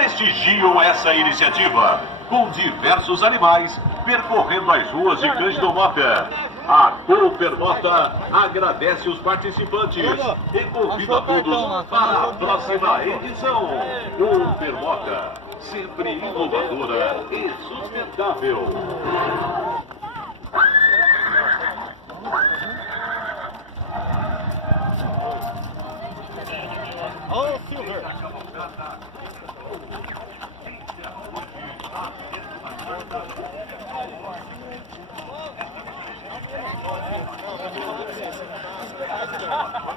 prestigiam essa iniciativa, com diversos animais percorrendo as ruas de Cândido Mota. A Coopermota agradece os participantes e convida todos para a próxima edição. Coopermota, sempre inovadora e sustentável.